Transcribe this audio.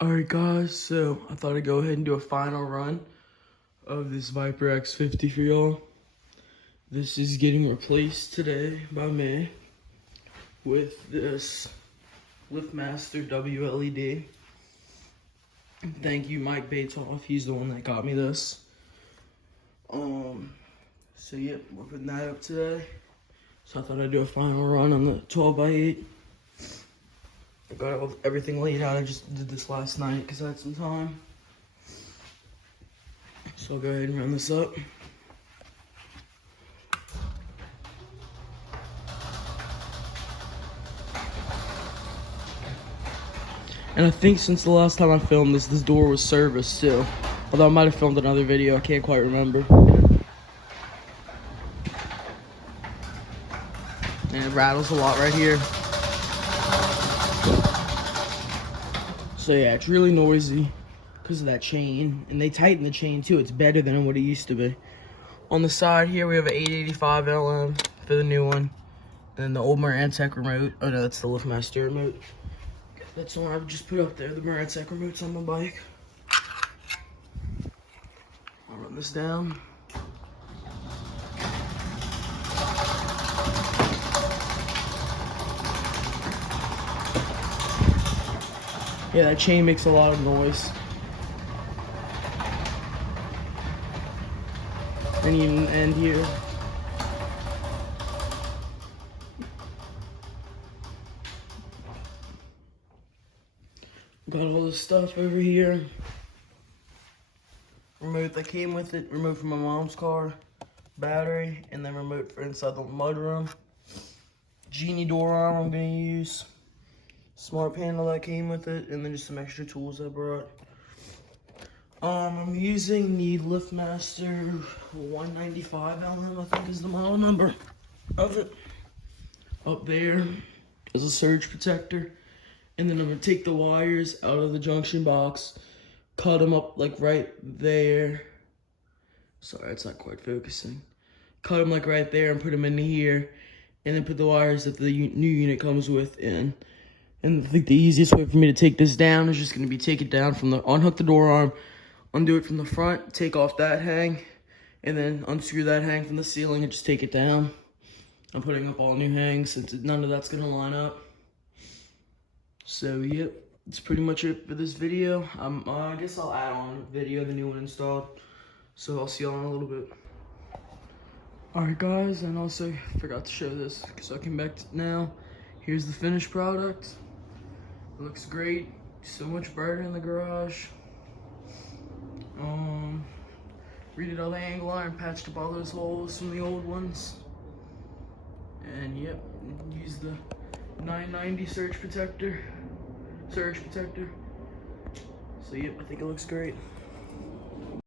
Alright guys, so I thought I'd go ahead and do a final run of this Viper X50 for y'all. This is getting replaced today by me with this LiftMaster WLED. Thank you, Mike Batoff. He's the one that got me this. So yep, we're putting that up today. So I thought I'd do a final run on the 12x8. I got everything laid out. I just did this last night because I had some time. So I'll go ahead and run this up. And I think since the last time I filmed this door was serviced too. Although I might have filmed another video, I can't quite remember. And it rattles a lot right here. So yeah, it's really noisy because of that chain. And they tighten the chain too. It's better than what it used to be. On the side here, we have an 885 LM for the new one. And then the old Marantec remote. Oh no, that's the LiftMaster remote. That's the one I just put up there. The Marantec remote's on my bike. I'll run this down. Yeah, that chain makes a lot of noise. And even end here. Got all this stuff over here. Remote that came with it, remote from my mom's car, battery, and then remote for inside the mudroom. Genie door arm I'm gonna use. Smart panel that came with it, and then just some extra tools I brought. I'm using the LiftMaster 195 LM, I think is the model number of it. Up there is a surge protector. And then I'm gonna take the wires out of the junction box, cut them up like right there. Sorry, it's not quite focusing. Cut them like right there and put them in here. And then put the wires that the new unit comes with in. And I think the easiest way for me to take this down is just gonna be take it down from unhook the door arm, undo it from the front, take off that hang, and then unscrew that hang from the ceiling and just take it down. I'm putting up all new hangs since none of that's gonna line up. So yep, that's pretty much it for this video. I guess I'll add on a video of the new one installed. So I'll see y'all in a little bit. Alright guys, and also forgot to show this because I came back now. Here's the finished product. It looks great. So much brighter in the garage. Redid all the angle iron, patched up all those holes from the old ones. And yep, use the 990 surge protector. So yep, I think it looks great.